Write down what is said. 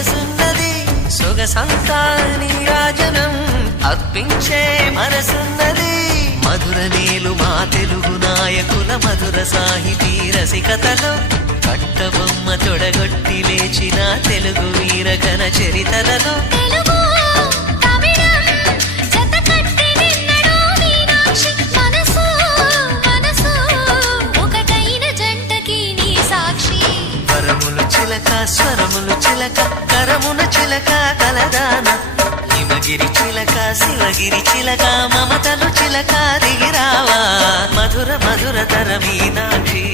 వయసున్నది సొగసంతా నీరాజనం అర్పించే మనసున్నది మధుర నేలు మా తెలుగు నాయకుల మధుర సాహితీ రసికతలో కట్టబొమ్మ తొడగొట్టి లేచిన తెలుగు వీరగణ చరితలలో స్వరములు చిలక కరమున చిలక కలదాన హిమగిరి చిలక శివగిరి చిలక మమతలు చిలక దిగిరావా మధుర మధుర తర మీనాక్షి